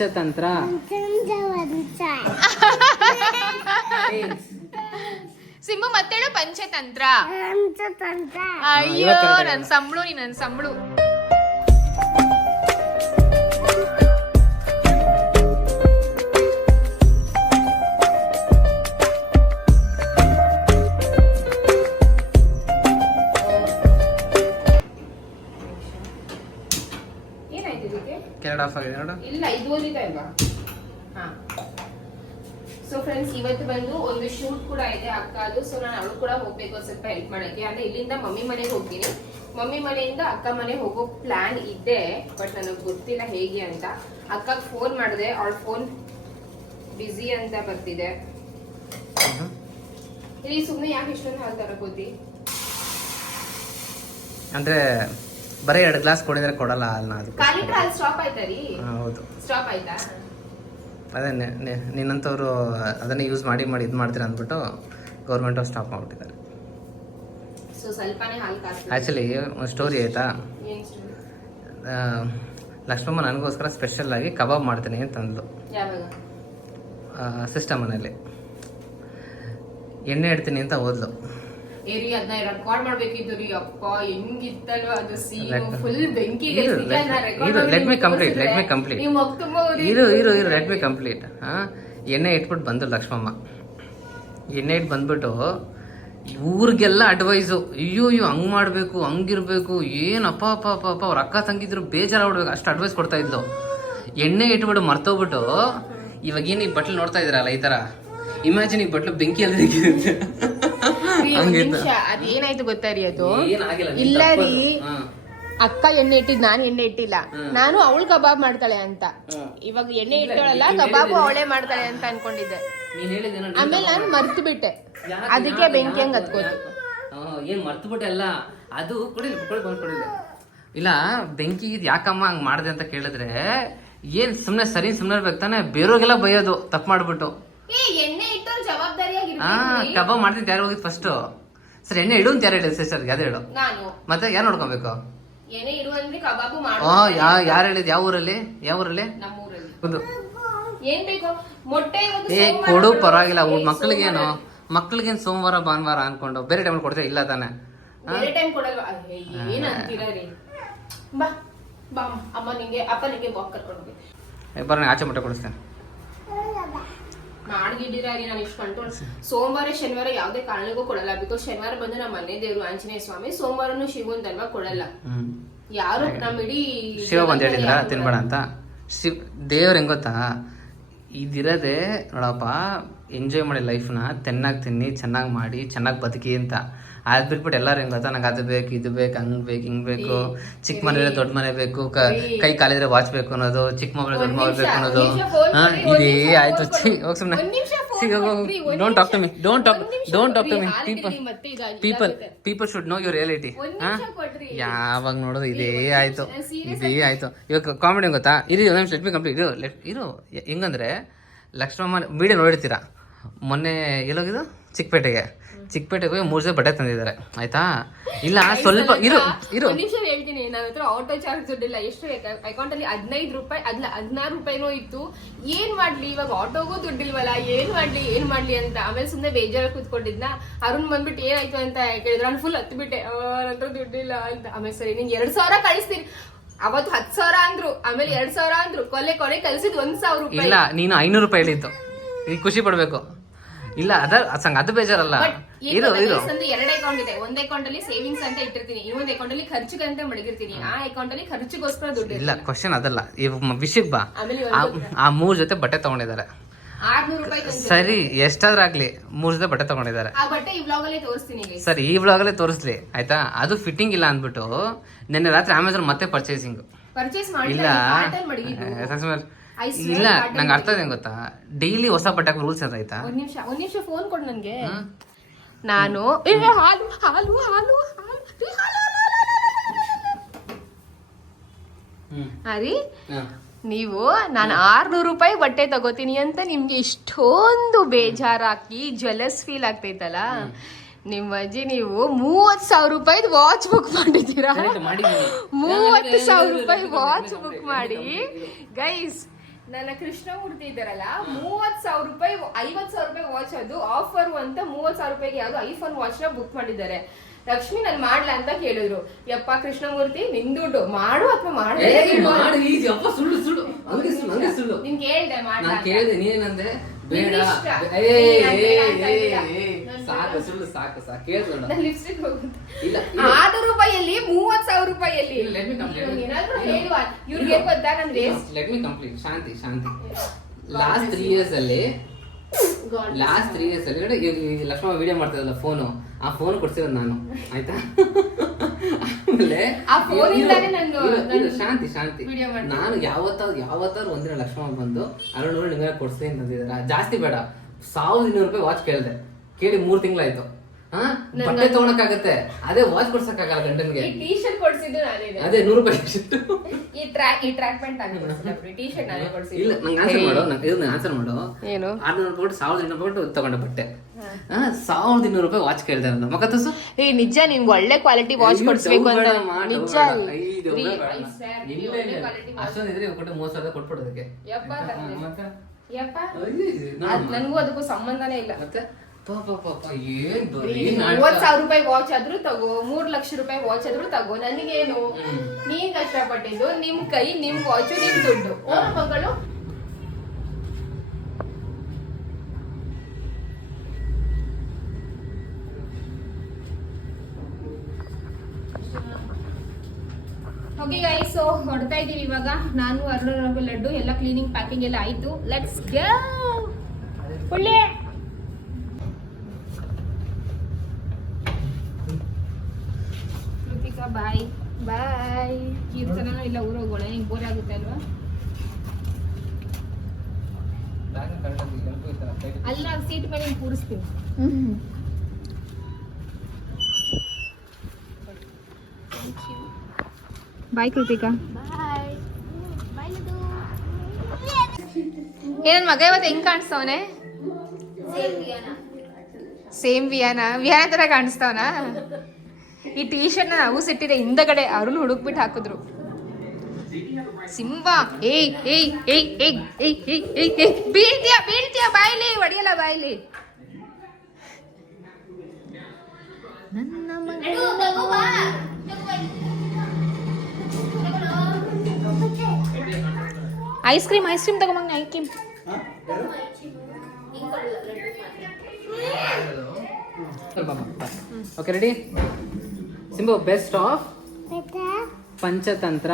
ಪಂಚತಂತ್ರ. ಸಿಂಬು ಮತ್ತೇಳು ಪಂಚತಂತ್ರ. ಅಯ್ಯೋ ನನ್ ಸಂಬಳು ನೀ ನನ್ ಸಂಬಳು. ಕೆರಡು ಆಫ್ ಆಗಿದೆ ನೋಡು ಇಲ್ಲ ಇದು ಓದಿದೆ ಅಲ್ವಾ? ಹಾ. ಸೊ ಫ್ರೆಂಡ್ಸ್ ಇವತ್ತು ಬಂದು ಒಂದು ಶೂಟ್ ಕೂಡ ಇದೆ ಅಕ್ಕದು ಸೊ ನಾನು ಅವಳು ಕೂಡ ಹೋಗ್ಬೇಕು ಸ್ವಲ್ಪ ಹೆಲ್ಪ್ ಮಾಡಕ್ಕೆ. ಅಂದ್ರೆ ಇಲ್ಲಿಂದ ಮಮ್ಮಿ ಮನೆಗೆ ಹೋಗ್ತೀನಿ. ಮಮ್ಮಿ ಮನೆಯಿಂದ ಅಕ್ಕ ಮನೆ ಹೋಗೋ ಪ್ಲಾನ್ ಇದೆ ಬಟ್ ನನಗೆ ಗೊತ್ತಿಲ್ಲ ಹೇಗೆ ಅಂತ. ಅಕ್ಕ ಫೋನ್ ಮಾಡಿದೆ ಅವಳ ಫೋನ್ ಬ್ಯುಸಿ ಅಂತ ಬರ್ತಿದೆ. ಇಲ್ಲಿ ಸುಮ್ಮನೆ ಯಾಕೆ ಇಷ್ಟೊಂದು ಹಾಲು ತರಕೋತಿ? ಅಂದ್ರೆ ಬರೀ ಎರಡು ಗ್ಲಾಸ್ ಕೊಡಿದ್ರೆ ಕೊಡಲ್ಲ ಅಲ್ಲ ಅದು. ಖಾಲಿ ಹಾಲು ಸ್ಟಾಪ್ ಆಯ್ತಾ ರೀ? ಹೌದು. ಸ್ಟಾಪ್ ಆಯ್ತಾ? ಅದೇ ನೆ- ಅದನ್ನ ನಿನ್ನಂಥವ್ರು ಅದನ್ನೇ ಯೂಸ್ ಮಾಡಿ ಮಾಡಿ ಇದು ಮಾಡ್ತೀರ ಅಂದ್ಬಿಟ್ಟು ಗೌರ್ಮೆಂಟ್ ಅವ್ರು ಸ್ಟಾಪ್ ಮಾಡ್ಬಿಟ್ಟಿದ್ದಾರೆ. ಆಕ್ಚುಲಿ ಆ್ಯಕ್ಚುಲಿ ಒಂದು ಸ್ಟೋರಿ ಆಯ್ತಾ? ಲಕ್ಷ್ಮಮ್ಮ ನನಗೋಸ್ಕರ ಸ್ಪೆಷಲ್ ಆಗಿ ಕಬಾಬ್ ಮಾಡ್ತೀನಿ ಅಂತಂದ್ಲು ಯಾವಾಗ? ಸಿಸ್ಟಮ್ ಮನೇಲಿ ಎಣ್ಣೆ ಇಡ್ತೀನಿ ಅಂತ ಓದ್ಲು. ಏರಿ ಅದನ್ನ ರೆಕಾರ್ಡ್ ಮಾಡ್ಬೇಕಿತ್ತು. ರೀ ಅಪ್ಪ ಹೆಂಗಿತ್ತಲ್ವ ಅದು ಸೀನ್ ಫುಲ್ ಬೆಂಕಿಗೆ ಇರು, ಸಿಕ್ಕ let- ನಾ record ಇರು, ಮಾಡಿ let me complete, let me complete. ನಿಮ್ ಮೊಗ್ ತುಂಬ. ಇರು ಇರು ಇರು ಲೆಟ್ ಮಿ ಕಂಪ್ಲೀಟ್ ಹಾಂ? ಎಣ್ಣೆ ಇಟ್ಬಿಟ್ಟು ಬಂದ್ರು ಲಕ್ಷ್ಮಮ್ಮ. ಎಣ್ಣೆ ಇಟ್ಟು ಬಂದ್ಬಿಟ್ಟು ಊರಿಗೆಲ್ಲ ಅಡ್ವೈಸು ಅಯ್ಯೋ ಅಯ್ಯೋ ಹಂಗ್ ಮಾಡಬೇಕು ಹಂಗಿರ್ಬೇಕು. ಏನಪ್ಪ ಅಪ್ಪ ಅಪ್ಪ ಅಪ್ಪ ಅವ್ರ ಅಕ್ಕ ತಂಗಿದ್ರು ಬೇಜಾರಾಗ್ಬಿಡ್ಬೇಕು ಅಷ್ಟು ಅಡ್ವೈಸ್ ಕೊಡ್ತಾ ಇದ್ಲು. ಎಣ್ಣೆ ಇಟ್ಬಿಟ್ಟು ಮರ್ತೋಗ್ಬಿಟ್ಟು ಇವಾಗ ಏನು ಈ ಬಟ್ಲು ನೋಡ್ತಾ ಇದ್ರಲ್ಲ ಈ ತರ? ಇಮ್ಯಾಜಿನ್ ಈ ಬಟ್ಲು ಬೆಂಕಿಯಲ್ಲಿ ರೀ, ನಿಮಿಷ ಅದೇನಾಯ್ತು ಗೊತ್ತಾ ರೀ ಅದು? ಇಲ್ಲ ರೀ. ಅಕ್ಕ ಎಣ್ಣೆ ಇಟ್ಟಿದ್ ನಾನು ಎಣ್ಣೆ ಇಟ್ಟಿಲ್ಲ. ನಾನು ಅವಳು ಕಬಾಬ್ ಮಾಡ್ತಾಳೆ ಅಂತ. ಇವಾಗ ಎಣ್ಣೆ ಇಟ್ಟೋಳಲ್ಲ ಕಬಾಬು ಅವಳೇ ಮಾಡ್ತಾಳೆ ಅಂತ ಅನ್ಕೊಂಡಿದ್ದೆ. ನೀನ್ ಹೇಳಿದ್ದೇನೋ ನೀನ್ ಆಮೇಲೆ ನಾನು ಮರ್ತು ಬಿಟ್ಟೆ ಅದಕ್ಕೆ? ಬೆಂಕಿ ಹಂಗ್? ಹತ್ಕೋತು. ಏನ್ ಮರ್ತು ಅಲ್ಲ. ಅದು ಕೊಡಿಲ್ಲ ಇಲ್ಲ ಬೆಂಕಿ ಇದು ಯಾಕಮ್ಮ ಹಂಗ್ ಮಾಡ್ದೆ ಅಂತ ಕೇಳಿದ್ರೆ ಏನ್ ಸುಮ್ನೆ ಸರಿ ಸುಮ್ನೆ ಇರ್ಬೇಕು ತಾನೆ? ಬೇರೋಗೆಲ್ಲ ಬೈಯೋದು ತಪ್ಪು ಮಾಡ್ಬಿಟ್ಟು. ಏ ಎಣ್ಣೆ ಹಾ ಕಬಾಬ್ ಮಾಡ್ತೀನಿ ಯಾರು ಹೋಗಿದ್ ಫಸ್ಟ್ ಸರ್ ಎಣ್ಣೆ ಇಡು ಅಂತ ಯಾರು ಹೇಳಿ ಸಿಸ್ಟರ್ ಅದೇ ಹೇಳು. ನಾನು. ಮತ್ತೆ ಯಾರು ನೋಡ್ಕೊಬೇಕು? ಎಣ್ಣೆ ಇಡು ಅಂದ್ರೆ ಕಬಾಬು ಓ ಮಾಡು ಯಾ ಯಾರು ಹೇಳಿದ್ ಯಾವ ಊರಲ್ಲಿ? ಯಾವ ಊರಲ್ಲಿ? ನಮ್ಮೂರಲ್ಲಿ. ಒಂದು. ಏನ್ ಬೇಕು? ಮೊಟ್ಟೆ ಇವತ್ತು ಏ ಸೋಮವಾರ ಕೊಡು ಕೊಡು. ಪರವಾಗಿಲ್ಲ ಏ, ಮಕ್ಳಿಗೇನು? ಸೋಮವಾರ. ಮಕ್ಳಿಗೇನು ಸೋಮವಾರ ಭಾನುವಾರ ಅನ್ಕೊಂಡು ಬೇರೆ ಟೈಮ್ ಕೊಡ್ತೇವೆ ಇಲ್ಲ ತಾನೆ. ಬೇರೆ ಟೈಮ್ ಕೊಡಲ್ವಾ? ಅಯ್ಯೇ, ಏನ್ ಅಂತೀರ ರೀ? ಬಾ ಬಾ ಅಮ್ಮ. ಅಮ್ಮ ನಿಂಗೆ ಅಪ್ಪ ನಿಂಗೆ ಬಾಕ್ ಕರ್ಕೊಂಡು ಹೋಗಿ. ಬರೋಣ ಆಚೆ ಮಟ್ಟ ಕೊಡಿಸ್ತೇನೆ. ಮಾಡ್ಗಿದ್ದೀರ ರೀ ನಾನು ಇಷ್ಟು ಕಂಟ್ರೋಲ್ ಸೋಮವಾರ ಶನಿವಾರ ಯಾವುದೇ ಕಾರಣಕ್ಕೂ ಕೊಡಲ್ಲ. ಬಿಕಾಸ್ ಶನಿವಾರ ಬಂದು ನಮ್ಮ ಮನೆ ದೇವರು ಆಂಜನೇಯ ಸ್ವಾಮಿ ಸೋಮವಾರನು ಶಿವಂತಲ್ವಾ ಕೊಡಲ್ಲ? ಯಾರು ನಮ್ಮ ಇಡೀ ಶಿವ ಬಂದ್ ಹೇಳಿದ್ರ? ತಿನ್ಬೇಡ ಅಂತ. ಶಿವ್ ದೇವ್ರ ಹೆಂಗ್ ಗೊತ್ತಾ? ಇದಿರದೆ ನೋಡಪ್ಪ ಎಂಜಾಯ್ ಮಾಡಿ ಲೈಫ್ನ ಚೆನ್ನಾಗಿ ತಿನ್ನಿ ಚೆನ್ನಾಗಿ ಮಾಡಿ ಚೆನ್ನಾಗಿ ಬದುಕಿ ಅಂತ. ಅದ್ ಬಿಟ್ಬಿಟ್ಟು ಎಲ್ಲಾರು ಹೆಂಗ್ ಗೊತ್ತಾ? ನಂಗೆ ಅದು ಬೇಕು ಇದು ಬೇಕು ಹಂಗ್ ಬೇಕು ಹಿಂಗ್ ಬೇಕು. ಚಿಕ್ಕ ಮನೆ ದೊಡ್ಡ ಮನೆ ಬೇಕು ಕ- ಕಾಲಿದ್ರೆ ವಾಚ್ ಬೇಕು ಅನ್ನೋದು ಚಿಕ್ಕ ಮೊಬೈಲ್ ದೊಡ್ಡ ಮೊಬೈಲ್ ಬೇಕು ಅನ್ನೋದು. ಇದೇ ಆಯ್ತು ಸುಮ್ಮನೆ ಛೀ ಕೊಡಿ. ಹೋಗ್ ಮಿ ಡೋಂಟ್ ಟಾಕ್ ಡೋಂಟ್ ಛೀ, ಹೋಗು, me people people. People should know your reality. ಯಾವಾಗ ನೋಡೋದು ಇದೇ ಆಯ್ತು ಇದೇ ಆಯ್ತು. ಇವಾಗ ಕಾಮಿಡಿ ಗೊತ್ತಾ? ಇದು ಒಂದು ಲೆಟ್ ಮಿ ಕಂಪ್ಲೀಟ್ ಇರು ಲೆಟ್ ಇರು ಹೆಂಗಂದ್ರೆ ಲಕ್ಷ್ಮಮ್ಮ ವಿಡಿಯೋ ನೋಡಿರ್ತೀರಾ? ಮೊನ್ನೆ ಎಲ್ಲೋಗಿದ್ದು? ಚಿಕ್ಕಪೇಟೆಗೆ. ಚಿಕ್ಕಪೇಟೆಗೆ ಹೋಗಿ ಮೂರು ಬಟ್ಟೆ ತಂದಿದ್ದಾರೆ. ಆಯ್ತಾ? ಇಲ್ಲ ಸ್ವಲ್ಪ ಇರು ಇರು. ಒಂದ್ ನಿಮಿಷ ಹೇಳ್ತೀನಿ ನನ್ನ ಹತ್ರ ಆಟೋ ಚಾರ್ಜ್ ದುಡ್ಡಿಲ್ಲ ಎಷ್ಟು ಅಕೌಂಟ್ ಅಲ್ಲಿ ಹದಿನೈದು ರೂಪಾಯಿ ಅದ್ಲ ಹದಿನಾರು ರೂಪಾಯಿನೋ ಇತ್ತು. ಏನ್ ಮಾಡ್ಲಿ ಇವಾಗ ಆಟೋಗೂ ದುಡ್ಡಿಲ್ವಲ್ಲ ಏನ್ ಮಾಡ್ಲಿ ಏನ್ ಮಾಡ್ಲಿ ಅಂತ. ಆಮೇಲೆ ಸುಮ್ನೆ ಬೇಜಾರ ಕೂತ್ಕೊಂಡಿದ್ನ. ಅರುಣ್ ಬಂದ್ಬಿಟ್ಟು ಏನಾಯ್ತು ಅಂತ ಕೇಳಿದ್ರು ನಾನು ಫುಲ್ ಹತ್ಬಿಟ್ಟೆ. ಅವ್ರ ಹತ್ರ ದುಡ್ಡಿಲ್ಲ ಅಂತ. ಆಮೇಲೆ ಸರಿ ನಿಂಗೆ ಎರಡ್ ಸಾವಿರ ಕಳಿಸ್ತೀನಿ. ಅವತ್ತು ಹತ್ ಸಾವಿರ ಅಂದ್ರು ಆಮೇಲೆ ಎರಡ್ ಸಾವಿರ ಅಂದ್ರು. ಕೊಲೆ ಕೊನೆ ಕಳ್ಸಿದ್ ಒಂದ್ ಸಾವಿರ ರೂಪಾಯಿ. ಇಲ್ಲ ನೀನು ಐನೂರು ರೂಪಾಯಿ ಹೇಳಿದ್ದು. ಈಗ ಖುಷಿ ಪಡ್ಬೇಕು. ಇಲ್ಲ ಅದ ಸಂಗ ಅದು ಬೇಜಾರಲ್ಲ. ಇರೋ ಇರೋ. ಒಂದು ಎರಡು ಅಕೌಂಟ್ ಇದೆ. ಒಂದ್ ಅಕೌಂಟ್ ಅಲ್ಲಿ ಸೇವಿಂಗ್ಸ್ ಅಂತ ಇಟ್ಟಿರ್ತೀನಿ. ಇನ್ನೊಂದು ಅಕೌಂಟ್ ಅಲ್ಲಿ ಖರ್ಚಿಗೆ ಅಂತ ಮಡಗಿರ್ತೀನಿ ಆ ಅಕೌಂಟ್ ಅಲ್ಲಿ ಖರ್ಚಿಗೋಸ್ಕರ ದುಡ್ಡು ಇಲ್ಲ ಕ್ವಶನ್ ಅದಲ್ಲ. ಈ ವಿಷಯಕ್ಕೆ ಬಾ. ಆ- ಮೂರು ಜೊತೆ ಬಟ್ಟೆ ತಗೊಂಡಿದ್ದಾರೆ. ಸರಿ ಎಷ್ಟಾದ್ರೂ ಆಗ್ಲಿ ಸರಿ ಎಷ್ಟಾದ್ರಾಗ್ಲಿ ಮೂರ್ ಜೊತೆ ಬಟ್ಟೆ ತಗೊಂಡಿದ್ದಾರೆ. ಸರಿ ಈ ವ್ಲಾಗ್ ಅಲ್ಲೇ ತೋರಿಸ್ಲಿ ಆಯ್ತಾ? ಅದು ಫಿಟ್ಟಿಂಗ್ ಇಲ್ಲ ಅಂದ್ಬಿಟ್ಟು ನಿನ್ನೆ ರಾತ್ರಿ ಅಮೆಝಾನ್ ಮತ್ತೆ ಪರ್ಚೇಸಿಂಗ್ ಪರ್ಚೇಸ್ ಇಲ್ಲ. ಇಲ್ಲ ನಂಗೆ ಅರ್ಥ ಇದೆ ಗೊತ್ತಾ? ಡೈಲಿ ಹೊಸ ಬಟ್ಟೆ ರೂಲ್ಸ್ ಆಯ್ತಾ? ಒಂದ್ ನಿಮಿಷ ಒಂದ್ ನಿಮಿಷ ಫೋನ್ ಕೊಡು ನನ್ಗೆ. ನಾನು ಏ, ಹಾಲು ಹಾಲು ಹಾಲು ಹಾಲು ಏ, ಹಾಲು, ಹಾಲು, ಹಾಲು, ಹ್ಮ್. ಹಾಲು. ಅರಿ ನೀವು ನಾನು ಆರ್ನೂರು ರೂಪಾಯಿ ಬಟ್ಟೆ ತಗೋತೀನಿ ಅಂತ ನಿಮ್ಗೆ ಇಷ್ಟೊಂದು ಬೇಜಾರಾಕಿ ಜಲಸ್ ಫೀಲ್ ಆಗ್ತೈತಲ್ಲ? ನಿಮ್ಮ ಅಜ್ಜಿ ನೀವು ಮೂವತ್ ಸಾವಿರ ರೂಪಾಯಿ ವಾಚ್ ಬುಕ್ ಮಾಡಿದ್ದೀರಾ? Correct, ಮಾಡಿದ್ದೀನಿ. ಮೂವತ್ತು ಸಾವಿರ ರೂಪಾಯಿ ವಾಚ್ ಬುಕ್ ಮಾಡಿ. ಗೈಸ್ ನನ್ನ ಕೃಷ್ಣಮೂರ್ತಿ ಇದ್ದಾರಲ್ಲ ಮೂವತ್ ಸಾವಿರ ರೂಪಾಯಿ ಐವತ್ ಸಾವಿರ ರೂಪಾಯಿ ವಾಚ್ ಅದು ಆಫರ್ ಅಂತ ಮೂವತ್ ಸಾವಿರ ರೂಪಾಯಿಗೆ ಯಾವ್ದು ಐಫೋನ್ ವಾಚ್ನ ಬುಕ್ ಮಾಡಿದ್ದಾರೆ. ಲಕ್ಷ್ಮಿ ನಾನು ಮಾಡ್ಲಾ ಅಂತ ಕೇಳಿದ್ರು. ಯಪ್ಪ ಕೃಷ್ಣಮೂರ್ತಿ ನಿನ್ ದುಡ್ಡು ಮಾಡು ಅಥವಾ ಮಾಡು ನಿನ್ ಕೇಳ್ದೆ ಮಾಡ್ಲಾ. ಕೇಳಿದೆ ನೀನಂದ್ರೆ ಬೇಡ. ಸಾಕು. ಸುಳ್ಳು ಸಾಕು ಸಾಕು ಕೇಳ್ದು ಲಿಪ್ಸ್ಟಿಕ್ ಹೋಗುತ್ತೆ ಇಲ್ಲ ಆರು ರೂಪಾಯಿಯಲ್ಲಿ ಮೂವತ್ ಸಾವಿರ ರೂಪಾಯಿಯಲ್ಲಿ ಏನಾದ್ರೂ ಹೇಳುವ. ಇವ್ರಿಗೆ ಗೊತ್ತಾ? ನನ್ ಲೆಟ್ ಮಿ ಕಂಪ್ಲೀಟ್ ಶಾಂತಿ ಶಾಂತಿ. ಲಾಸ್ಟ್ ತ್ರೀ ಇಯರ್ಸ್ ಅಲ್ಲಿ ಲಾಸ್ಟ್ ತ್ರೀ ಇಯರ್ಸ್ ಅಲ್ಲಿ ಇವಾಗ ಲಕ್ಷ್ಮಣ ವಿಡಿಯೋ ಮಾಡ್ತಿದ್ದಲ್ಲ ಫೋನು ಆ ಫೋನ್ ಕೊಡ್ಸಿರೋದು ನಾನು. ಆಯ್ತಾ? ಆಮೇಲೆ ಆ ಇಂದಾನೆ ನಾನು- ಶಾಂತಿ ಶಾಂತಿ. ನಾನು ಯಾವತ್ತಾದ್ರು ಯಾವತ್ತಾದ್ರು ಒಂದಿನ ಲಕ್ಷ್ಮಣ ಬಂದು ಅರುಣ್ ನಿಮಗೆ ಕೊಡ್ಸ್ತೀನಿ ಅಂತಂದಿದ್ದಾರೆ ಜಾಸ್ತಿ ಬೇಡ. ಸಾವಿರದ ಇನ್ನೂರು ರೂಪಾಯಿ ವಾಚ್ ಕೇಳಿದೆ. ಕೇಳಿ ಮೂರ್ ತಿಂಗಳಾಯ್ತು. ಹಾ ಬಟ್ಟೆ ತಗೊಳಕ್ಕಾಗತ್ತೆ. ಅದೇ ವಾಚ್ ಕೊಡ್ಸಕ್ಕಾಗಲ್ಲ ಗಂಡನ್ಗೆ. ಈ ಟೀ ಶರ್ಟ್ ಕೊಡ್ಸಿದ್ದು ನಾನೇನೆ ಅದೇ ನೂರು ರೂಪಾಯಿ ಈ ಟ್ರ್ಯಾಕ್ ಈ ಟ್ರ್ಯಾಕ್ ಪ್ಯಾಂಟ್ ನಾನೇ ಕೊಡ್ಸಿದ್ದು ಟೀ ಶರ್ಟ್ ನಾನೇ ಇಲ್ಲ ಕೊಡ್ಸಿದ್ದು. ನಂಗೆ ಆನ್ಸರ್ ಮಾಡು. ನಂಗೆ ಇದನ್ನ ಆನ್ಸರ್ ಮಾಡು. ಏನು? ಆರ್ನೂರು ರೂಪಾಯಿ ಸಾವಿರದ ಇನ್ನೂರು ರೂಪಾಯಿ ತಗೊಂಡೆ ಬಟ್ಟೆ. ಹಾ, ಸಾವಿರದ ಇನ್ನೂರು ರೂಪಾಯಿ ವಾಚ್ ಕೇಳ್ದೆ ನನ್ನ ಮಗ ಏ ನಿಜ ನಿನ್ಗೆ ಒಳ್ಳೆ ಕ್ವಾಲಿಟಿ ವಾಚ್ ಕೊಡ್ಸ್ಬೇಕು ಅಂತ. ನಿಜ. ಅಷ್ಟೊಂದಿದ್ರೆ ಕೊಟ್ಟು ಮೂವತ್ತು ಸಾವಿರ ಕೊಟ್ಬಿಡೋದಕ್ಕೆ. ಯಪ್ಪ ತಂದೆ. ಯಪ್ಪ. ಅಯ್ಯೋ, ನೋಡಮ್ಮ. ಅದ್ ನನ್ಗೂ ಅದಕ್ಕೂ ಸಂಬಂಧನೇ ಇಲ್ಲ. ಮತ್ತೆ? ಮೂವತ್. ಸಾವಿರ ರೂಪಾಯಿ ವಾಚ್ ಆದ್ರೂ ತಗೋ ಮೂರ್ ಲಕ್ಷ ರೂಪಾಯಿ ವಾಚ್ ಆದ್ರೂ ತಗೋ ನನಗೇನು. ನೀನ್ ಕಷ್ಟಪಟ್ಟಿದ್ದು ನಿಮ್ ಕೈ ನಿಮ್ ವಾಚು ನಿಮ್ ದುಡ್ಡು. ಓ ಮಗಳು. ಓಕೆ ಗೈಸ್ ಸೊ ಹೊಡ್ತಾ ಇದೀವಿ ಇವಾಗ. ನಾನು ಅರುಣ ಲಡ್ಡು ಎಲ್ಲ ಕ್ಲೀನಿಂಗ್ ಪ್ಯಾಕಿಂಗ್ ಎಲ್ಲ ಆಯ್ತು. ಲೆಟ್ಸ್ ಗೋ ಒಳ್ಳೆ ಕೃತಿಕಾ ಬಾಯ್ ಬಾಯ್ ಕೀರ್ತನ ಇಲ್ಲ ಊರು ಹೋಗೋಣ ನಿಂಗೆ ಬೋರ್ ಆಗುತ್ತೆ ಅಲ್ವಾ ಬ್ಯಾಗ್ ಕರೆಕ್ಟಾಗಿ ನೆನಪು ಅಲ್ಲ ಸೀಟ್ ಮೇಲೆ ಹಿಂಗ್ ಕೂರಿಸ್ತೀನಿ ಬಾಯ್ ಕೃತಿಕಾ ಏನನ್ ಮಗ ಇವತ್ತು ಹೆಂಗ್ ಕಾಣಿಸ್ತಾವನೆ? ಸೇಮ್ ವಿಯಾನ ವಿಯಾನ ತರ ಕಾಣಿಸ್ತವನ? ಈ ಟೀ ಶರ್ಟ್ ನಾವು ಸಿಟ್ಟಿದೆ ಹಿಂದಗಡೆ. ಅವ್ರನ್ನ ಹುಡುಕ್ಬಿಟ್ಟು ಹಾಕಿದ್ರು. ಸಿಂಬಾ ಏಯ್ ಏಯ್ ಏಯ್ ಏಯ್ ಏಯ್ ಏಯ್ ಏಯ್ ಏಯ್. ಬೀಳ್ತೀಯ ಬೀಳ್ತೀಯ? ಬಾಯ್ಲಿ ಒಡೆಯಲ್ಲ ಬಾಯ್ಲಿ. ನನ್ನ ice cream ice cream ತಗೊಂಬಂಗ ice cream okay ready Simbu best of Panchatantra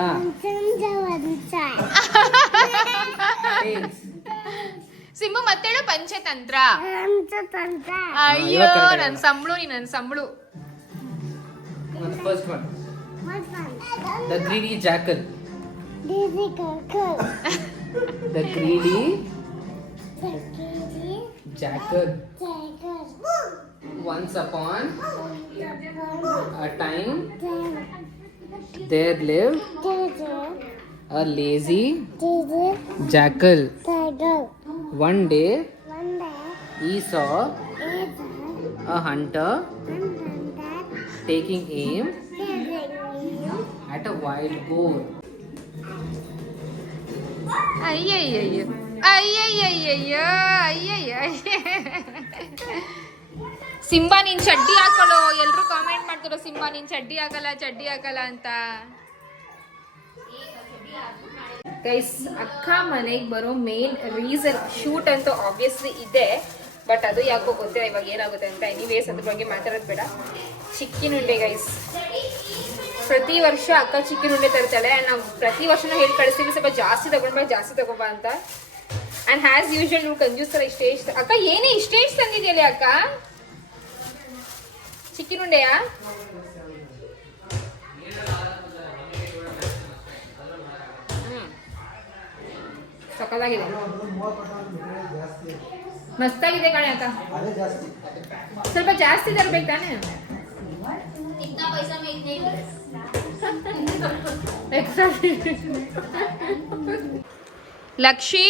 Simbu ಮತ್ತೇಳು Panchatantra ಹಾ, ಅಯ್ಯೋ ಇವಾಗ correct ನನ್ ಸಂಬಳು ನೀ ನನ್ ಸಂಬಳು first one the greedy jackal the greedy jackal once upon a time there lived a lazy jackal. One day he saw a hunter taking aim at a wild boar. ಅಯ್ಯಯ್ಯಯ್ಯ ಅಯ್ಯಯ್ಯಯ್ಯಯ್ಯ ಅಯ್ಯಯ್ಯ Simba ನೀನ್ ಚಡ್ಡಿ ಹಾಕೊಳ್ಳೋ ಎಲ್ರು comment ಮಾಡ್ತಾರೋ Simba ನೀನ್ ಚಡ್ಡಿ ಹಾಕಲ್ಲ ಚಡ್ಡಿ ಹಾಕಲ್ಲ ಅಂತ ಗೈಸ್ ಅಕ್ಕ ಮನೆಗೆ ಬರೋ ಮೇನ್ ರೀಸನ್ ಶೂಟ್ ಅಂತೂ ಆಬ್ವಿಯಸ್ಲಿ ಇದೆ ಬಟ್ ಅದು ಯಾಕೋ ಗೊತ್ತಿಲ್ಲ, ಇವಾಗ ಏನಾಗುತ್ತೆ ಅಂತ ಎನಿವೇಸ್ ಅದ್ರ ಬಗ್ಗೆ ಮಾತಾಡೋದು ಬೇಡ. ಚಿಕ್ಕಿನುಂಡೆ ಗೈಸ್ ಪ್ರತಿ ವರ್ಷ ಅಕ್ಕ ಚಿಕ್ಕಿನುಂಡೆ ತರ್ತಾಳೆ ಆ್ಯಂಡ್ ನಾವು ಪ್ರತಿ ವರ್ಷನೂ ಹೇಳಿ ಕಳಿಸ್ತೀವಿ, ಸ್ವಲ್ಪ ಜಾಸ್ತಿ ತಗೊಂಡ್ಬಾ, ಜಾಸ್ತಿ ತಗೊಂಬ ಅಂತ. ಆ್ಯಂಡ್ ಹ್ಯಾಸ್ ಯೂಶುವಲ್ ನೀವು ಕಂಜೂಸ್ ಥರ ಇಷ್ಟೇ ಇಷ್ಟ. ಅಕ್ಕ, ಏನೇ ಇಷ್ಟೇ ಇಷ್ಟ ತಂದಿದೆಯಲ್ಲ ಅಕ್ಕ? ಚಿಕ್ಕಿನುಂಡೆಯಾ? ಸಕ್ಕತ್ತಾಗಿದೆ ಮಸ್ತಾಗಿದೆ ಕಣೆ ಅಕ್ಕ. ಸ್ವಲ್ಪ ಜಾಸ್ತಿ ತರ್ಬೇಕು ತಾನೆ. ಲಕ್ಷಿ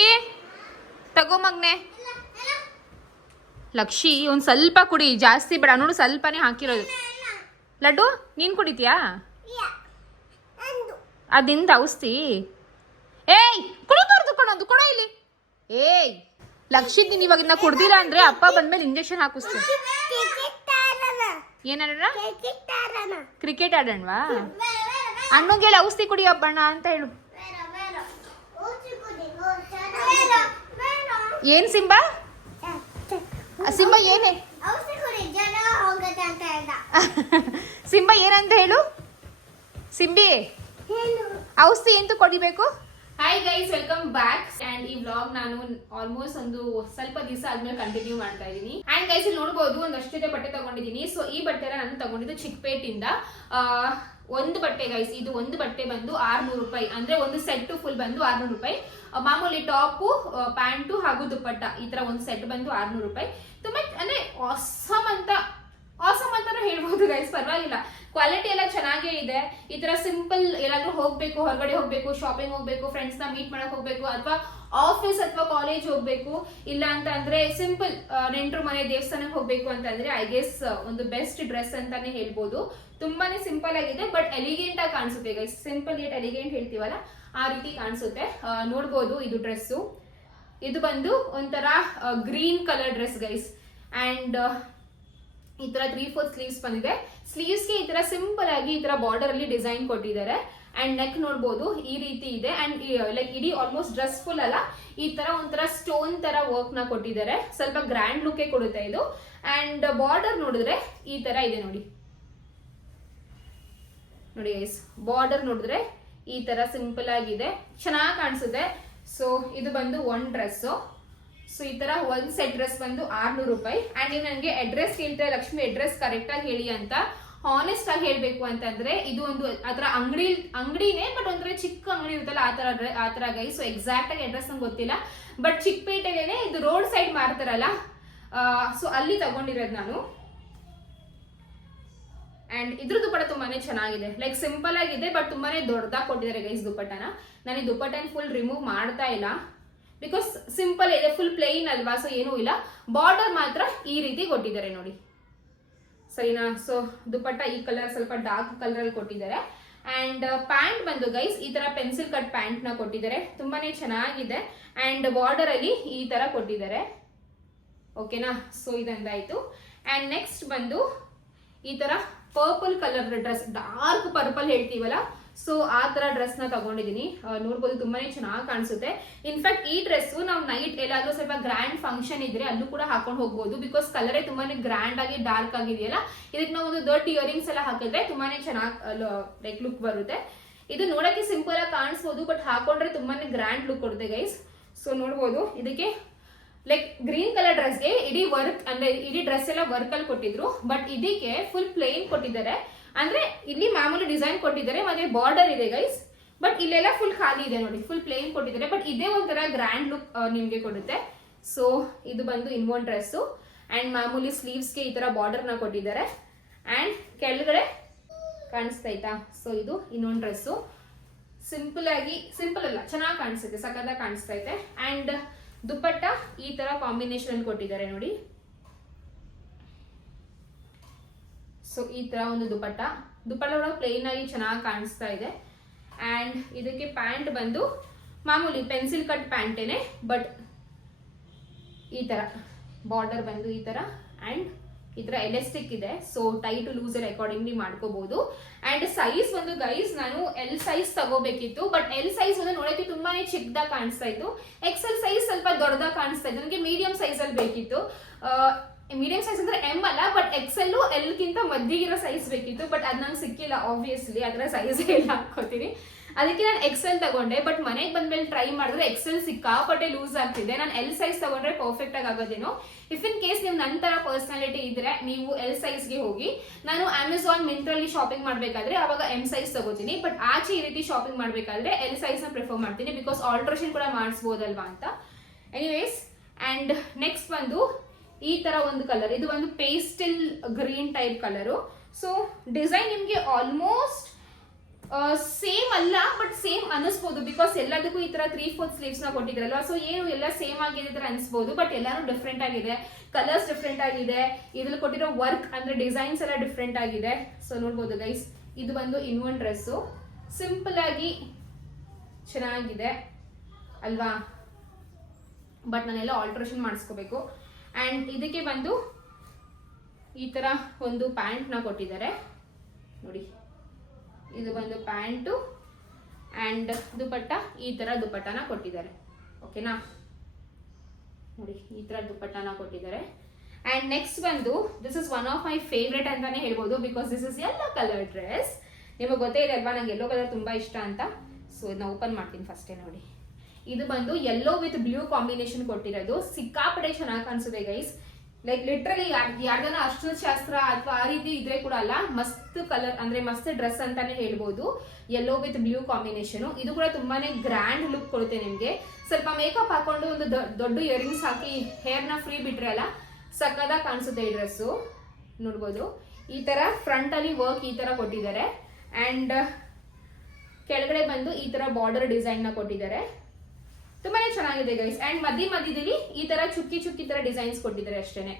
ತಗೋ ಮಗ್ನೆ. ಲಕ್ಷಿ ಒಂದು ಸ್ವಲ್ಪ ಕುಡಿ ಜಾಸ್ತಿ ಬೇಡ. ನೋಡು ಸ್ವಲ್ಪನೇ ಹಾಕಿರೋದು. ಲಡ್ಡು ನೀನ್ ಕುಡಿತೀಯಾ? ಅದಿಂದ ಔಷಧಿ. ಏಯ್ ಕುಡಿಬಾರ್ದು ಕಣೋದು ಕೊಡ ಇಲ್ಲಿ. ಏಯ್ ಲಕ್ಷ್ಮಿ ನೀನ್ ಇವಾಗ ಇನ್ನ ಕುಡ್ದಿಲ್ಲ ಅಂದ್ರೆ ಅಪ್ಪ ಬಂದ್ಮೇಲೆ ಇಂಜೆಕ್ಷನ್ ಹಾಕಿಸ್ತೀನಿ. ಏನಾರ ಕ್ರಿಕೆಟ್ ಆಡೋಣವಾ? ಅಣ್ಣಂಗೆ ಹೇಳಿ, ಔಷಧಿ ಕುಡಿ ಅಂತ ಹೇಳು. ಏನ್ ಸಿಂಬಾ? ಸಿಂಬಾ ಏನೇ? ಸಿಂಬಾ ಏನಂತ ಹೇಳು? ಸಿಂಬಿ, ಔಷಧಿ ಎಂತ ಕೊಡಿಬೇಕು? Hi guys welcome back and ಈ ವ್ಲಾಗ್ ನಾನು ಆಲ್ಮೋಸ್ಟ್ ಒಂದು ಸ್ವಲ್ಪ ದಿವಸ ಆದ್ಮೇಲೆ ಕಂಟಿನ್ಯೂ ಮಾಡ್ತಾ ಇದ್ದೀನಿ. ಅಂಡ್ ಗೈಸ್ ಇಲ್ಲಿ ನೋಡಬಹುದು ಒಂದಷ್ಟು ಜೊತೆ ಬಟ್ಟೆ ತಗೊಂಡಿದ್ದೀನಿ. ಸೊ ಈ ಬಟ್ಟೆನ ನಾನು ತಗೊಂಡಿದ್ದು ಚಿಕ್ಕಪೇಟಿಂದ ಆ, ಒಂದು ಬಟ್ಟೆ ಗೈಸ್ ಇದು ಒಂದು ಬಟ್ಟೆ ಬಂದು ಆರ್ನೂರು ರೂಪಾಯಿ. ಅಂದ್ರೆ ಒಂದು ಸೆಟ್ ಫುಲ್ ಬಂದು ಆರ್ನೂರು ರೂಪಾಯಿ. ಮಾಮೂಲಿ ಟಾಪು ಪ್ಯಾಂಟು ಹಾಗೂ ದುಪ್ಪಟ್ಟ ಈ ತರ ಒಂದು ಸೆಟ್ ಬಂದು ಆರ್ನೂರು ರೂಪಾಯಿ. ತುಂಬಾ ಅಂದ್ರೆ ಆಸಮ್ ಅಂತ ಆಸಮ್ ಅಂತಾನು ಹೇಳ್ಬೋದು ಗೈಸ್ ಪರವಾಗಿಲ್ಲ. ಕ್ವಾಲಿಟಿ ಎಲ್ಲ ಚೆನ್ನಾಗೇ ಇದೆ. ಈ ತರ ಸಿಂಪಲ್ ಎಲ್ಲಾದ್ರೂ ಹೋಗ್ಬೇಕು, ಹೊರಗಡೆ ಹೋಗ್ಬೇಕು ಶಾಪಿಂಗ್ ಹೋಗ್ಬೇಕು ಫ್ರೆಂಡ್ಸ್ನ ಮೀಟ್ ಮಾಡಕ್ ಹೋಗ್ಬೇಕು, ಅಥವಾ ಆಫೀಸ್ ಅಥವಾ ಕಾಲೇಜ್ ಹೋಗ್ಬೇಕು, ಇಲ್ಲ ಅಂತ ಅಂದ್ರೆ ಸಿಂಪಲ್ ನೆಂಟರು ಮನೆ ದೇವಸ್ಥಾನಕ್ಕೆ ಹೋಗ್ಬೇಕು ಅಂತಂದ್ರೆ ಐ ಗೆಸ್ ಒಂದು ಬೆಸ್ಟ್ ಡ್ರೆಸ್ ಅಂತಾನೆ ಹೇಳ್ಬೋದು. ತುಂಬಾನೇ ಸಿಂಪಲ್ ಆಗಿದೆ ಬಟ್ ಎಲಿಗೆಂಟ್ ಆಗಿ ಕಾಣಿಸುತ್ತೆ ಗೈಸ್ ಸಿಂಪಲ್ ಏಟ್ ಎಲಿಗೆಂಟ್ ಹೇಳ್ತೀವಲ್ಲ, ಆ ರೀತಿ ಕಾಣಿಸುತ್ತೆ. ನೋಡ್ಬೋದು ಇದು ಡ್ರೆಸ್ಸು ಇದು ಬಂದು ಒಂಥರ green colour dress guys and ಈ ತರ ತ್ರೀ ಫೋರ್ ಸ್ಲೀವ್ಸ್ ಬಂದಿದೆ. ಸ್ಲೀವ್ಸ್ಗೆ ಈ ತರ ಸಿಂಪಲ್ ಆಗಿ ಈ ತರ ಬಾರ್ಡರ್ ಅಲ್ಲಿ ಡಿಸೈನ್ ಕೊಟ್ಟಿದ್ದಾರೆ. ಅಂಡ್ ನೆಕ್ ನೋಡ್ಬೋದು, ಈ ರೀತಿ ಇದೆ. ಅಂಡ್ ಲೈಕ್ ಇಡೀ ಆಲ್ಮೋಸ್ಟ್ ಡ್ರೆಸ್ ಫುಲ್ ಅಲ್ಲ. ಈ ತರ ಒಂಥರ ಸ್ಟೋನ್ ತರ ವರ್ಕ್ನ ಕೊಟ್ಟಿದ್ದಾರೆ. ಸ್ವಲ್ಪ ಗ್ರ್ಯಾಂಡ್ ಲುಕ್ ಕೊಡುತ್ತೆ ಇದು. ಅಂಡ್ ಬಾರ್ಡರ್ ನೋಡಿದ್ರೆ ಈ ತರ ಇದೆ ನೋಡಿ. ನೋಡಿ ಬಾರ್ಡರ್ ನೋಡಿದ್ರೆ ಈ ತರ ಸಿಂಪಲ್ ಆಗಿದೆ. ಚೆನ್ನಾಗಿ ಕಾಣಿಸುತ್ತೆ. ಸೊ ಇದು ಬಂದು ಒನ್ ಡ್ರೆಸ್ಸು ಸೊ ಈ ತರ ಒಂದು ಸೆಟ್ ಬಂದು ಆರ್ನೂರು ರೂಪಾಯಿ. ಅಂಡ್ ನೀವು ನನಗೆ ಅಡ್ರೆಸ್ ಕೇಳ್ತಾರೆ, ಲಕ್ಷ್ಮಿ ಅಡ್ರೆಸ್ ಕರೆಕ್ಟ್ ಆಗಿ ಹೇಳಿ ಅಂತ. ಹಾನೆಸ್ಟ್ ಆಗಿ ಹೇಳ್ಬೇಕು ಅಂತಂದ್ರೆ, ಇದು ಒಂದು ಅದರ ಅಂಗಡಿ, ಅಂಗಡಿನೇ ಬಟ್ ಒಂಥರ ಚಿಕ್ಕ ಅಂಗಡಿ ಇರುತ್ತಲ್ಲ, ಆ ತರ ಆ ತರ ಗೈ ಸೊ ಎಕ್ಸಾಕ್ಟ್ ಆಗಿ ಅಡ್ರೆಸ್ ನಂಗೆ ಗೊತ್ತಿಲ್ಲ. ಬಟ್ ಚಿಕ್ಕಪೇಟೆಲೇನೆ ಇದು ರೋಡ್ ಸೈಡ್ ಮಾರ್ತಾರಲ್ಲ ಸೊ ಅಲ್ಲಿ ತಗೊಂಡಿರೋದು ನಾನು. ಅಂಡ್ ಇದ್ರ ದುಪ್ಪಟ ತುಂಬಾನೇ ಚೆನ್ನಾಗಿದೆ. ಲೈಕ್ ಸಿಂಪಲ್ ಆಗಿದೆ ಬಟ್ ತುಂಬಾನೇ ದೊಡ್ಡದಾಗಿ ಕೊಟ್ಟಿದ್ದಾರೆ ಗೈಸ್ ದುಪ್ಪಟನ ನಾನು ಈ ದುಪ್ಪಟನ ಫುಲ್ ರಿಮೂವ್ ಮಾಡ್ತಾ ಇಲ್ಲ. ಬಿಕಾಸ್ ಸಿಂಪಲ್ ಇದೆ ಫುಲ್ ಪ್ಲೇನ್ ಅಲ್ವಾ? ಸೊ ಏನೂ ಇಲ್ಲ. ಬಾರ್ಡರ್ ಮಾತ್ರ ಈ ರೀತಿ ಕೊಟ್ಟಿದ್ದಾರೆ ನೋಡಿ. ಸರಿನಾ? ಸೊ ದುಪ್ಪಟ್ಟ ಈ ಕಲರ್ ಸ್ವಲ್ಪ ಡಾರ್ಕ್ ಕಲರ್ ಅಲ್ಲಿ ಕೊಟ್ಟಿದ್ದಾರೆ. ಅಂಡ್ ಪ್ಯಾಂಟ್ ಬಂದು ಗೈಸ್ ಈ ತರ ಪೆನ್ಸಿಲ್ ಕಟ್ ಪ್ಯಾಂಟ್ನ ಕೊಟ್ಟಿದ್ದಾರೆ. ತುಂಬಾನೇ ಚೆನ್ನಾಗಿದೆ. ಅಂಡ್ ಬಾರ್ಡರ್ ಅಲ್ಲಿ ಈ ತರ ಕೊಟ್ಟಿದ್ದಾರೆ. ಓಕೆನಾ ಸೊ ಇದೊಂದಾಯ್ತು. ಅಂಡ್ ನೆಕ್ಸ್ಟ್ ಬಂದು ಈ ತರ purple colour dress dark purple ಹೇಳ್ತೀವಲ್ಲ? ಸೊ ಆ ತರ ಡ್ರೆಸ್ನ ತಗೊಂಡಿದೀನಿ. ನೋಡ್ಬೋದು ತುಂಬಾನೇ ಚೆನ್ನಾಗಿ ಕಾಣಿಸುತ್ತೆ. ಇನ್ಫ್ಯಾಕ್ಟ್ ಈ ಡ್ರೆಸ್ ನಾವು ನೈಟ್ ಎಲ್ಲಾದ್ರೂ ಸ್ವಲ್ಪ ಗ್ರ್ಯಾಂಡ್ ಫಂಕ್ಷನ್ ಇದ್ರೆ ಅಲ್ಲೂ ಕೂಡ ಹಾಕೊಂಡು ಹೋಗ್ಬೋದು. ಬಿಕಾಸ್ ಕಲರೇ ತುಂಬಾನೇ ಗ್ರ್ಯಾಂಡ್ ಆಗಿ ಡಾರ್ಕ್ ಆಗಿದೆಯಲ್ಲ ಇದಕ್ಕೆ ನಾವು ಒಂದು ದೊಡ್ಡ ಇಯರಿಂಗ್ಸ್ ಎಲ್ಲ ಹಾಕಿದ್ರೆ ತುಂಬಾನೇ ಚೆನ್ನಾಗಿ ಲೈಕ್ ಲುಕ್ ಬರುತ್ತೆ. ಇದು ನೋಡಕ್ಕೆ ಸಿಂಪಲ್ ಆಗಿ ಕಾಣಿಸ್ಬೋದು ಬಟ್ ಹಾಕೊಂಡ್ರೆ ತುಂಬಾನೇ ಗ್ರ್ಯಾಂಡ್ ಲುಕ್ ಕೊಡುತ್ತೆ ಗೈಸ್ ಸೊ ನೋಡ್ಬೋದು. ಇದಕ್ಕೆ ಲೈಕ್ ಗ್ರೀನ್ ಕಲರ್ ಡ್ರೆಸ್ಗೆ ಇಡೀ ವರ್ಕ್ ಅಂದ್ರೆ ಇಡೀ ಡ್ರೆಸ್ ಎಲ್ಲ ವರ್ಕ್ ಅಲ್ಲಿ ಕೊಟ್ಟಿದ್ರು ಬಟ್ ಇದಕ್ಕೆ ಫುಲ್ ಪ್ಲೇನ್ ಕೊಟ್ಟಿದ್ದಾರೆ. ಅಂದ್ರೆ ಇಲ್ಲಿ ಮಾಮೂಲಿ ಡಿಸೈನ್ ಕೊಟ್ಟಿದ್ದಾರೆ, ಮತ್ತೆ ಬಾರ್ಡರ್ ಇದೆ ಗೈಸ್ ಬಟ್ ಇಲ್ಲೆಲ್ಲ ಫುಲ್ ಖಾಲಿ ಇದೆ ನೋಡಿ ಫುಲ್ ಪ್ಲೇನ್ ಕೊಟ್ಟಿದ್ದಾರೆ. ಬಟ್ ಇದೇ ಒಂಥರ ಗ್ರ್ಯಾಂಡ್ ಲುಕ್ ನಿಮ್ಗೆ ಕೊಡುತ್ತೆ. ಸೊ ಇದು ಬಂದು ಇನ್ನೊಂದು ಡ್ರೆಸ್ಸು ಅಂಡ್ ಮಾಮೂಲಿ ಸ್ಲೀವ್ಸ್ಗೆ ಈ ತರ ಬಾರ್ಡರ್ನ ಕೊಟ್ಟಿದ್ದಾರೆ. ಅಂಡ್ ಕೆಳಗಡೆ ಕಾಣಿಸ್ತೈತಾ ಸೊ ಇದು ಇನ್ನೊಂದು ಡ್ರೆಸ್ಸು ಸಿಂಪಲ್ ಆಗಿ ಸಿಂಪಲ್ ಅಲ್ಲ, ಚೆನ್ನಾಗಿ ಕಾಣಿಸುತ್ತೆ, ಸಖತ್ತಾಗಿ ಕಾಣಿಸ್ತೈತೆ ಅಂಡ್ ದುಪ್ಪಟ್ಟ ಈ ತರ ಕಾಂಬಿನೇಷನ್ ಅಲ್ಲಿ ಕೊಟ್ಟಿದ್ದಾರೆ ನೋಡಿ. ಸೊ ಈ ತರ ಒಂದು ದುಪ್ಪಟ್ಟ ದುಪ್ಪಟ್ಟ ಒಳಗೆ ಪ್ಲೇನ್ ಆಗಿ ಚೆನ್ನಾಗಿ ಕಾಣಿಸ್ತಾ ಇದೆ. ಅಂಡ್ ಇದಕ್ಕೆ ಪ್ಯಾಂಟ್ ಬಂದು ಮಾಮೂಲಿ ಪೆನ್ಸಿಲ್ ಕಟ್ ಪ್ಯಾಂಟೇನೆ ಬಟ್ ಈ ತರ ಬಾರ್ಡರ್ ಬಂದು ಈ ತರ ಅಂಡ್ ಈ ತರ ಎಲೆಸ್ಟಿಕ್ ಇದೆ ಸೊ ಟೈಟ್ ಲೂಸ್ ಅಕಾರ್ಡಿಂಗ್ಲಿ ಮಾಡ್ಕೋಬಹುದು ಅಂಡ್ ಸೈಜ್ ಒಂದು ಗೈಸ್ ನಾನು ಎಲ್ ಸೈಜ್ ತಗೋಬೇಕಿತ್ತು ಬಟ್ ಎಲ್ ಸೈಜ್ ಒಂದು ನೋಡಕ್ಕೆ ತುಂಬಾನೇ ಚಿಕ್ಕದಾಗ ಕಾಣಿಸ್ತಾ ಇತ್ತು. ಎಕ್ಸೆಲ್ ಸೈಜ್ ಸ್ವಲ್ಪ ದೊಡ್ಡದಾಗ ಕಾಣಿಸ್ತಾ ಇತ್ತು, ನನಗೆ ಮೀಡಿಯಂ ಸೈಜ್ ಅಲ್ಲಿ ಬೇಕಿತ್ತು. ಮೀಡಿಯಂ ಸೈಜ್ ಅಂದ್ರೆ ಎಂ ಅಲ್ಲ ಬಟ್ ಎಕ್ಸೆಲ್ ಎಲ್ ಗಿಂತ ಮಧ್ಯಗಿರೋ ಸೈಜ್ ಬೇಕಿತ್ತು ಬಟ್ ಅದ್ ನಂಗೆ ಸಿಕ್ಕಿಲ್ಲ ಆಬ್ವಿಯಸ್ಲಿ ಅದರ ಸೈಜ್ ಎಲ್ಲ ಹಾಕೋತೀನಿ ಅದಕ್ಕೆ ನಾನು ಎಕ್ಸೆಲ್ ತಗೊಂಡೆ ಬಟ್ ಮನೆಗೆ ಬಂದ್ಮೇಲೆ ಟ್ರೈ ಮಾಡಿದ್ರೆ ಎಕ್ಸೆಲ್ ಸಿಕ್ಕಾಪಟ್ಟೆ ಲೂಸ್ ಆಗ್ತಿದೆ. ನಾನು ಎಲ್ ಸೈಜ್ ತಗೊಂಡ್ರೆ ಪರ್ಫೆಕ್ಟ್ ಆಗಿ ಆಗೋದೇನೋ. ಇಫ್ ಇನ್ ಕೇಸ್ ನೀವು ನನ್ನ ತರ ಪರ್ಸನಾಲಿಟಿ ಇದ್ರೆ ನೀವು ಎಲ್ ಸೈಜ್ಗೆ ಹೋಗಿ, ನಾನು ಅಮೆಝಾನ್ ಮಿಂತ್ರಲ್ಲಿ ಶಾಪಿಂಗ್ ಮಾಡಬೇಕಾದ್ರೆ ಅವಾಗ ಎಂ ಸೈಜ್ ತಗೋತೀನಿ. ಬಟ್ ಆಚೆ ಈ ರೀತಿ ಶಾಪಿಂಗ್ ಮಾಡಬೇಕಾದ್ರೆ ಎಲ್ ಸೈಜ್ನ ಪ್ರಿಫರ್ ಮಾಡ್ತೀನಿ ಬಿಕಾಸ್ ಆಲ್ಟ್ರೇಷನ್ ಕೂಡ ಮಾಡಿಸ್ಬೋದಲ್ವಾ ಅಂತ. ಎನಿವೇಸ್ ಅಂಡ್ ನೆಕ್ಸ್ಟ್ ಬಂದು ಈ ತರ ಒಂದು ಕಲರ್ ಇದು ಒಂದು pastel green type colour so design ನಿಮಗೆ ಆಲ್ಮೋಸ್ಟ್ ಸೇಮ್ ಅಲ್ಲ ಬಟ್ ಸೇಮ್ ಅನಿಸ್ಬೋದು ಬಿಕಾಸ್ ಎಲ್ಲದಕ್ಕೂ ಈ ತರ ತ್ರೀ ಫೋರ್ತ್ ಸ್ಲೀವ್ಸ್ನ ಕೊಟ್ಟಿದ್ರಲ್ಲ ಸೊ ಏನು ಎಲ್ಲ ಸೇಮ್ ಆಗಿದೆ ತರ ಅನಿಸ್ಬೋದು ಬಟ್ ಎಲ್ಲಾನು ಡಿಫ್ರೆಂಟ್ ಆಗಿದೆ. ಕಲರ್ಸ್ ಡಿಫ್ರೆಂಟ್ ಆಗಿದೆ. ಇದ್ರಲ್ಲಿ ಕೊಟ್ಟಿರೋ ವರ್ಕ್ ಅಂದ್ರೆ ಡಿಸೈನ್ಸ್ ಎಲ್ಲ ಡಿಫ್ರೆಂಟ್ ಆಗಿದೆ. ಸೊ ನೋಡ್ಬೋದು ಗೈಸ್ ಇದು ಬಂದು ಇನ್ ಒನ್ ಡ್ರೆಸ್ಸು ಸಿಂಪಲ್ ಆಗಿ ಚೆನ್ನಾಗಿದೆ, ಅಲ್ವಾ? ಬಟ್ ನಾನೆಲ್ಲ ಆಲ್ಟ್ರೇಷನ್ ಮಾಡಿಸ್ಕೋಬೇಕು. ಆ್ಯಂಡ್ ಇದಕ್ಕೆ ಬಂದು ಈ ಥರ ಒಂದು ಪ್ಯಾಂಟ್ನ ಕೊಟ್ಟಿದ್ದಾರೆ. ನೋಡಿ. ಇದು ಬಂದು ಪ್ಯಾಂಟು ಆ್ಯಂಡ್ ದುಪಟ್ಟ, ಈ ಥರ ದುಪಟ್ಟನ ಕೊಟ್ಟಿದ್ದಾರೆ. ಓಕೆನಾ ನೋಡಿ, ಈ ಥರ ದುಪಟ್ಟನ ಕೊಟ್ಟಿದ್ದಾರೆ. ಆ್ಯಂಡ್ ನೆಕ್ಸ್ಟ್ ಬಂದು this is one of my favourite ಅಂತಲೇ ಹೇಳ್ಬೋದು ಬಿಕಾಸ್ ದಿಸ್ ಇಸ್ ಎಲ್ಲ ಕಲರ್ ಡ್ರೆಸ್ ನಿಮಗೆ ಗೊತ್ತೇ ಇದೆ ಅಲ್ವಾ? ನಂಗೆ ಎಲ್ಲೋ ಕಲರ್ ತುಂಬ ಇಷ್ಟ ಅಂತ. ಸೊ ಇದನ್ನ ಓಪನ್ ಮಾಡ್ತೀನಿ ಫಸ್ಟೇ ನೋಡಿ. ಇದು ಬಂದು ಯೆಲ್ಲೋ ವಿತ್ ಬ್ಲೂ ಕಾಂಬಿನೇಷನ್ ಕೊಟ್ಟಿರೋದು. ಸಿಕ್ಕಾಪಡೆ ಚೆನ್ನಾಗಿ ಕಾಣಿಸುತ್ತೆ ಗೈಸ್ ಲೈಕ್ ಲಿಟ್ರಲಿ ಯಾರ್ದನ ಅಷ್ಟು ಶಾಸ್ತ್ರ ಅಥವಾ ಆ ರೀತಿ ಇದ್ರೆ ಕೂಡ ಅಲ್ಲ, ಮಸ್ತ್ ಕಲರ್ ಅಂದ್ರೆ ಮಸ್ತ್ ಡ್ರೆಸ್ ಅಂತಾನೆ ಹೇಳ್ಬೋದು. ಯೆಲ್ಲೋ ವಿತ್ ಬ್ಲೂ ಕಾಂಬಿನೇಷನ್ ಇದು ಕೂಡ ತುಂಬಾನೇ ಗ್ರ್ಯಾಂಡ್ ಲುಕ್ ಕೊಡುತ್ತೆ ನಿಮ್ಗೆ. ಸ್ವಲ್ಪ ಮೇಕಪ್ ಹಾಕೊಂಡು ಒಂದು ದೊಡ್ಡ ಇಯರಿಂಗ್ಸ್ ಹಾಕಿ ಹೇರ್ನ ಫ್ರೀ ಬಿಟ್ರೆ ಅಲ್ಲ ಸಕ್ಕದಾಗ ಕಾಣಿಸುತ್ತೆ ಈ ಡ್ರೆಸ್ಸು ನೋಡ್ಬೋದು. ಈ ತರ ಫ್ರಂಟ್ ಅಲ್ಲಿ ವರ್ಕ್ ಈ ತರ ಕೊಟ್ಟಿದ್ದಾರೆ. ಅಂಡ್ ಕೆಳಗಡೆ ಬಂದು ಈ ತರ ಬಾರ್ಡರ್ ಡಿಸೈನ್ನ ಕೊಟ್ಟಿದ್ದಾರೆ. ತುಂಬಾನೇ ಚೆನ್ನಾಗಿದೆ ಗೈಸ್ ಅಂಡ್ ಮಧ್ಯ ಮಧ್ಯದಲ್ಲಿ ಈ ತರ ಚುಕ್ಕಿ ಚುಕ್ಕಿ ತರ ಡಿಸೈನ್ಸ್ ಕೊಟ್ಟಿದ್ದಾರೆ ಅಷ್ಟೇನೆ.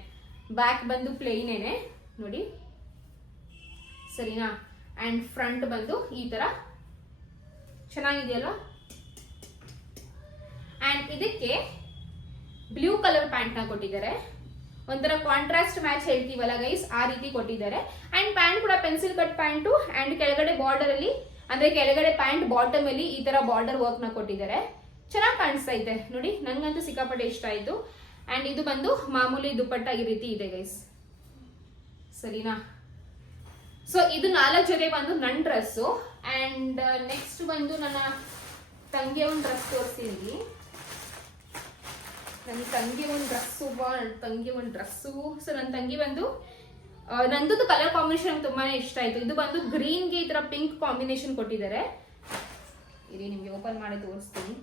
ಬ್ಯಾಕ್ ಬಂದು ಪ್ಲೇನೇನೆ ನೋಡಿ. ಸರಿನಾ? ಅಂಡ್ ಫ್ರಂಟ್ ಬಂದು ಈ ತರ. ಚೆನ್ನಾಗಿದೆಯಲ್ಲ ಅಂಡ್ ಇದಕ್ಕೆ ಬ್ಲೂ ಕಲರ್ ಪ್ಯಾಂಟ್ನ ಕೊಟ್ಟಿದ್ದಾರೆ. ಒಂಥರ ಕಾಂಟ್ರಾಸ್ಟ್ ಮ್ಯಾಚ್ ಹೇಳ್ತೀವಲ್ಲ ಗೈಸ್ ಆ ರೀತಿ ಕೊಟ್ಟಿದ್ದಾರೆ. ಅಂಡ್ ಪ್ಯಾಂಟ್ ಕೂಡ ಪೆನ್ಸಿಲ್ ಕಟ್ ಪ್ಯಾಂಟು ಅಂಡ್ ಕೆಳಗಡೆ ಬಾರ್ಡರ್ ಅಲ್ಲಿ, ಅಂದ್ರೆ ಕೆಳಗಡೆ ಪ್ಯಾಂಟ್ ಬಾಟಮ್ ಅಲ್ಲಿ ಈ ತರ ಬಾರ್ಡರ್ ವರ್ಕ್ನ ಕೊಟ್ಟಿದ್ದಾರೆ. ಚೆನ್ನಾಗಿ ಕಾಣಿಸ್ತಾ ಇದೆ. ನೋಡಿ, ನಂಗಂತೂ ಸಿಕ್ಕಾಪಟ್ಟೆ ಇಷ್ಟ ಆಯಿತು. ಆ್ಯಂಡ್ ಇದು ಬಂದು ಮಾಮೂಲಿ ದುಪ್ಪಟ್ಟ ಈ ರೀತಿ ಇದೆ ಗೈಸ್ ಸರಿನಾ? ಸೊ ಇದು ನಾಲ್ಕು ಜೊತೆ ಬಂದು ನನ್ನ ಡ್ರೆಸ್ಸು ಆ್ಯಂಡ್ ನೆಕ್ಸ್ಟ್ ಬಂದು ನನ್ನ ತಂಗಿಯ ಒಂದು ಡ್ರೆಸ್ ತೋರಿಸ್ತೀನಿ ನನ್ನ ತಂಗಿ ಒಂದು ಡ್ರೆಸ್ಸು ನನ್ನ ತಂಗಿ ಒಂದು ಡ್ರೆಸ್ಸು ಸೊ ನನ್ನ ತಂಗಿ ಬಂದು ನಂದು ಕಲರ್ ಕಾಂಬಿನೇಷನ್ ತುಂಬಾ ಇಷ್ಟ ಆಯಿತು. ಇದು ಬಂದು ಗ್ರೀನ್ಗೆ ಈ ಥರ ಪಿಂಕ್ ಕಾಂಬಿನೇಷನ್ ಕೊಟ್ಟಿದ್ದಾರೆ. ಇರಿ, ನಿಮಗೆ ಓಪನ್ ಮಾಡಿ ತೋರಿಸ್ತೀನಿ.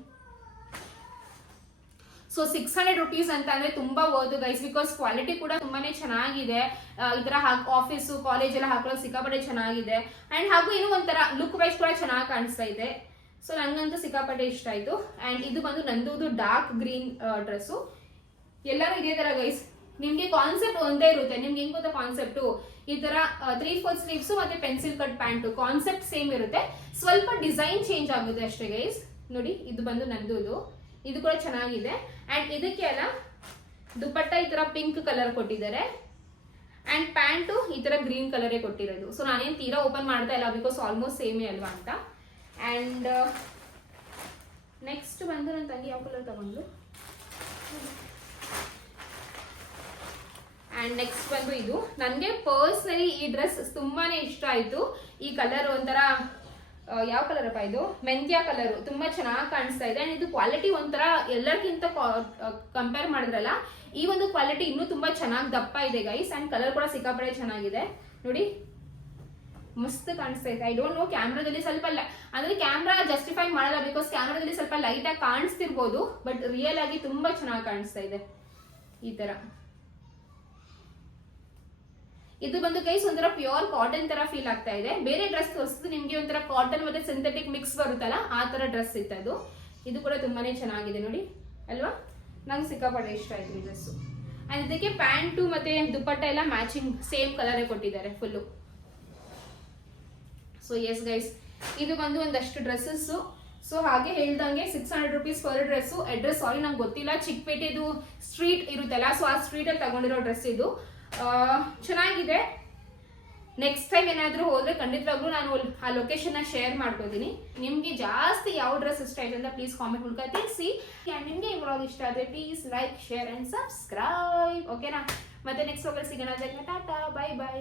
ಸೊ ಸಿಕ್ಸ್ ಹಂಡ್ರೆಡ್ ರುಪೀಸ್ ಅಂತ ಅಂದ್ರೆ ತುಂಬಾ ಓದು ಗೈಸ್ ಬಿಕಾಸ್ ಕ್ವಾಲಿಟಿ ಕೂಡ ತುಂಬಾನೇ ಚೆನ್ನಾಗಿದೆ. ಇದರ ಆಫೀಸ್ ಕಾಲೇಜ್ ಎಲ್ಲ ಹಾಕೊಳ್ಳೋ ಸಿಕ್ಕಾಪಟ್ಟೆ ಚೆನ್ನಾಗಿದೆ. ಅಂಡ್ ಹಾಗೂ ಇನ್ನೂ ಒಂಥರ ಲುಕ್ ವೈಸ್ ಕೂಡ ಚೆನ್ನಾಗಿ ಕಾಣಿಸ್ತಾ ಇದೆ. ಸೊ ನಂಗಂತೂ ಸಿಕ್ಕಾಪಟ್ಟೆ ಇಷ್ಟ ಆಯ್ತು. ಅಂಡ್ ಇದು ಬಂದು ನಂದು ಡಾರ್ಕ್ ಗ್ರೀನ್ ಡ್ರೆಸ್ಸು ಎಲ್ಲರೂ ಇದೇ ತರ ಗೈಸ್ ನಿಮ್ಗೆ ಕಾನ್ಸೆಪ್ಟ್ ಒಂದೇ ಇರುತ್ತೆ. ನಿಮ್ಗೆ ಹೆಂಗ್ ಗೊತ್ತಾ ಕಾನ್ಸೆಪ್ಟ್ ಈ ತರ ತ್ರೀ ಫೋರ್ ಸ್ಲೀವ್ಸ್ ಮತ್ತೆ pencil cut pant concept same ಇರುತ್ತೆ. ಸ್ವಲ್ಪ ಡಿಸೈನ್ ಚೇಂಜ್ ಆಗುತ್ತೆ ಅಷ್ಟೇ ಗೈಸ್ ನೋಡಿ, ಇದು ಬಂದು ನಂದು ಇದು ಕೂಡ ಚೆನ್ನಾಗಿದೆ. ಅಂಡ್ ಇದಕ್ಕೆ ಅಲ್ಲ ದುಪ್ಪಟ್ಟ ಈ ತರ ಪಿಂಕ್ ಕಲರ್ ಕೊಟ್ಟಿದ್ದಾರೆ. ಅಂಡ್ ಪ್ಯಾಂಟು ಈ ತರ ಗ್ರೀನ್ ಕಲರೇ ಕೊಟ್ಟಿರೋದು. ಸೊ ನಾನೇನು ತೀರಾ ಓಪನ್ ಮಾಡ್ತಾ ಇಲ್ಲ ಬಿಕಾಸ್ ಆಲ್ಮೋಸ್ಟ್ ಸೇಮೇ ಅಲ್ವಾ ಅಂತ. ಅಂಡ್ ನೆಕ್ಸ್ಟ್ ಬಂದು ನನ್ನ ತಂಗಿ ಯಾವ ಕಲರ್ ತಗೊಂಡು ಅಂಡ್ ನೆಕ್ಸ್ಟ್ ಬಂದು ಇದು. ನನಗೆ ಪರ್ಸ್ನಲಿ ಈ ಡ್ರೆಸ್ ತುಂಬಾ ಇಷ್ಟ ಆಯಿತು. ಈ ಕಲರ್ ಒಂಥರ ಯಾವ ಕಲರ್ ಅಪ್ಪ ಇದು? ಮೆಂತ್ಯ ಕಲರ್ ತುಂಬಾ ಚೆನ್ನಾಗಿ ಕಾಣಿಸ್ತಾ ಇದೆ. ಅಂಡ್ ಇದು ಕ್ವಾಲಿಟಿ ಒಂಥರ ಎಲ್ಲರಿಗಿಂತ ಕಂಪೇರ್ ಮಾಡಿದ್ರಲ್ಲ, ಈ ಒಂದು ಕ್ವಾಲಿಟಿ ಇನ್ನೂ ತುಂಬಾ ಚೆನ್ನಾಗಿ ದಪ್ಪ ಇದೆ ಗೈಸ್ ಅಂಡ್ ಕಲರ್ ಕೂಡ ಸಿಕ್ಕಾಪಡೆ ಚೆನ್ನಾಗಿದೆ. ನೋಡಿ, ಮಸ್ತ್ ಕಾಣಿಸ್ತಾ ಇದೆ. ಐ ಡೋಂಟ್ ನೋ ಕ್ಯಾಮ್ರಾದಲ್ಲಿ ಸ್ವಲ್ಪ ಅಂದ್ರೆ ಕ್ಯಾಮ್ರಾ ಜಸ್ಟಿಫೈ ಮಾಡಲ್ಲ ಬಿಕಾಸ್ ಕ್ಯಾಮ್ರಾದಲ್ಲಿ ಸ್ವಲ್ಪ ಲೈಟ್ ಆಗಿ ಕಾಣಿಸ್ತಿರ್ಬೋದು ಬಟ್ ರಿಯಲ್ ಆಗಿ ತುಂಬಾ ಚೆನ್ನಾಗಿ ಕಾಣಿಸ್ತಾ ಇದೆ ಈ ತರ. ಇದು ಬಂದು ಗೈಸ್ ಒಂಥರ ಪ್ಯೂರ್ ಕಾಟನ್ ತರ ಫೀಲ್ ಆಗ್ತಾ ಇದೆ. ಬೇರೆ ಡ್ರೆಸ್ ತೋರಿಸಿದ್ರು ನಿಮ್ಗೆ ಒಂಥರ ಕಾಟನ್ ಮತ್ತೆ ಸಿಂಥೆಟಿಕ್ ಮಿಕ್ಸ್ ಬರುತ್ತಲ್ಲ, ಆ ತರ ಡ್ರೆಸ್ ಇತ್ತು ಅದು. ಇದು ಕೂಡ ತುಂಬಾನೇ ಚೆನ್ನಾಗಿದೆ ನೋಡಿ, ಅಲ್ವಾ? ನಂಗೆ ಸಿಕ್ಕಾಪಟ್ಟೆ ಇಷ್ಟ ಆಯ್ತು ಈ ಡ್ರೆಸ್ಸು ಅಂಡ್ ಇದಕ್ಕೆ ಪ್ಯಾಂಟು ಮತ್ತೆ ದುಪ್ಪಟ್ಟ ಎಲ್ಲ ಮ್ಯಾಚಿಂಗ್ ಸೇಮ್ ಕಲರೇ ಕೊಟ್ಟಿದ್ದಾರೆ ಫುಲ್ಲು ಸೊ ಎಸ್ ಗೈಸ್ ಇದು ಬಂದು ಒಂದಷ್ಟು ಡ್ರೆಸ್ಸಸ್ಸು ಸೊ ಹಾಗೆ ಹೇಳ್ದಂಗೆ six hundred rupees per dress address sorry ನಂಗೆ ಗೊತ್ತಿಲ್ಲ. ಚಿಕ್ಕಪೇಟೆದು ಸ್ಟ್ರೀಟ್ ಇರುತ್ತಲ್ಲ ಸೊ ಆ ಸ್ಟ್ರೀಟಲ್ಲಿ ತಗೊಂಡಿರೋ ಡ್ರೆಸ್ ಇದು. ಚೆನ್ನಾಗಿದೆ. ನೆಕ್ಸ್ಟ್ ಟೈಮ್ ಏನಾದರೂ ಹೋದರೆ ಖಂಡಿತವಾಗ್ಲೂ ನಾನು ಆ ಲೊಕೇಶನ್ನ ಶೇರ್ ಮಾಡ್ಕೋತೀನಿ. ನಿಮಗೆ ಜಾಸ್ತಿ ಯಾವ ಡ್ರೆಸ್ ಇಷ್ಟ ಆಯ್ತು ಅಂತ ಪ್ಲೀಸ್ ಕಾಮೆಂಟ್ ಮೂಲಕ ತಿಳಿಸಿ. ನಿಮಗೆ ಈ ವ್ಲಾಗ್ ಇಷ್ಟ ಆದರೆ please like share and subscribe ಓಕೆನಾ ಮತ್ತೆ ನೆಕ್ಸ್ಟ್ ವ್ಲಾಗಲ್ಲಿ ಸಿಗೋಣ. Tata bye bye